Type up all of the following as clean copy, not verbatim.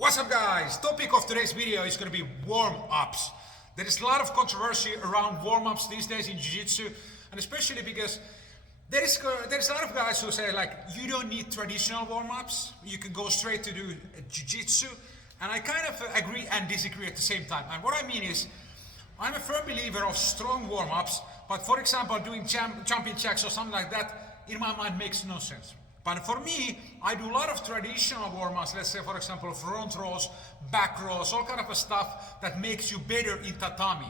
What's up guys? Topic of today's video is going to be warm-ups. There is a lot of controversy around warm-ups these days in Jiu-Jitsu, and especially because there's a lot of guys who say like you don't need traditional warm-ups, you can go straight to do Jiu-Jitsu, and I kind of agree and disagree at the same time. And what I mean is, I'm a firm believer of strong warm-ups, but for example doing jumping jacks or something like that in my mind makes no sense. But for me, I do a lot of traditional warm-ups, let's say for example front rows, back rows, all kind of stuff that makes you better in tatami.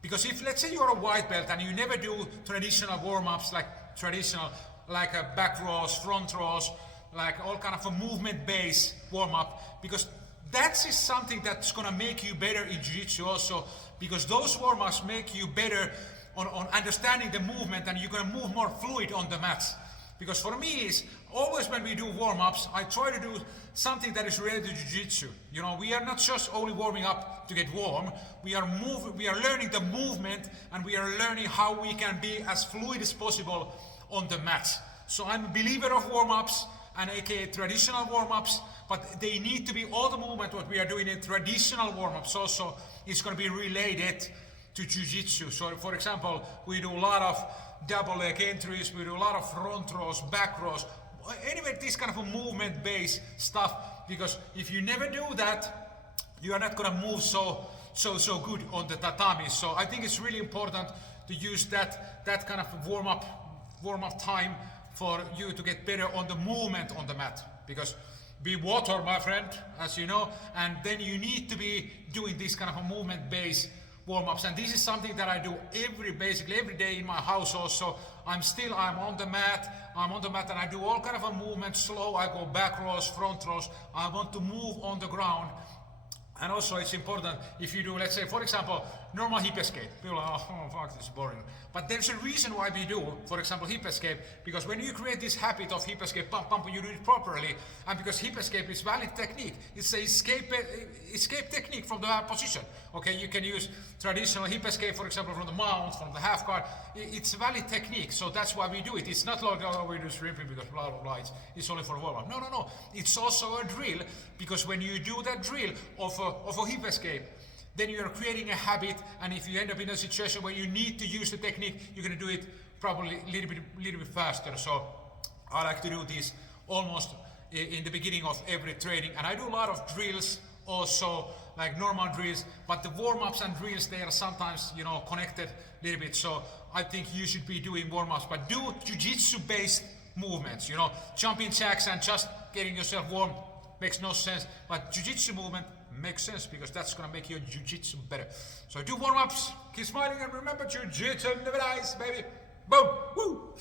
Because if let's say you're a white belt and you never do traditional warm-ups like back rows, front rows, like all kind of a movement-based warm-up, because that is something that's gonna make you better in Jiu-Jitsu also, because those warm-ups make you better on understanding the movement and you're gonna move more fluid on the mats. Because for me, is always when we do warm-ups, I try to do something that is related to Jiu-Jitsu. You know, we are not just only warming up to get warm. We are learning the movement, and we are learning how we can be as fluid as possible on the mats. So I'm a believer of warm-ups and aka traditional warm-ups, but they need to be all the movement what we are doing in traditional warm-ups also is going to be related to Jiu-Jitsu. So for example, we do a lot of double leg entries, we do a lot of front rows, back rows, anyway this kind of a movement based stuff, because if you never do that, you are not going to move so good on the tatami. So I think it's really important to use that kind of warm up time for you to get better on the movement on the mat, because be water, my friend, as you know, and then you need to be doing this kind of a movement based warm-ups, and this is something that I do basically every day in my house also. I'm on the mat, and I do all kind of a movement, slow, I go back rows, front rows, I want to move on the ground. And also it's important if you do, let's say for example, normal hip escape. People are, oh fuck, this is boring. But there's a reason why we do, for example, hip escape, because when you create this habit of hip escape, pump, you do it properly, and because hip escape is valid technique, it's a escape technique from the position. Okay, you can use traditional hip escape, for example, from the mount, from the half guard. It's a valid technique, so that's why we do it. It's not like, oh, we do shrimping because blah, blah, blah, it's only for warm-up. No. It's also a drill, because when you do that drill of a hip escape, then you are creating a habit, and if you end up in a situation where you need to use the technique, you're going to do it probably a little bit faster. So I like to do this almost in the beginning of every training, and I do a lot of drills also, like normal drills, but the warm-ups and drills, they are sometimes, you know, connected a little bit. So I think you should be doing warm-ups, but do Jiu-Jitsu based movements, you know, jumping jacks and just getting yourself warm makes no sense, but Jiu-Jitsu movement makes sense, because that's gonna make your Jiu-Jitsu better. So do warm-ups, keep smiling, and remember, Jiu-Jitsu never dies, baby. Boom, woo.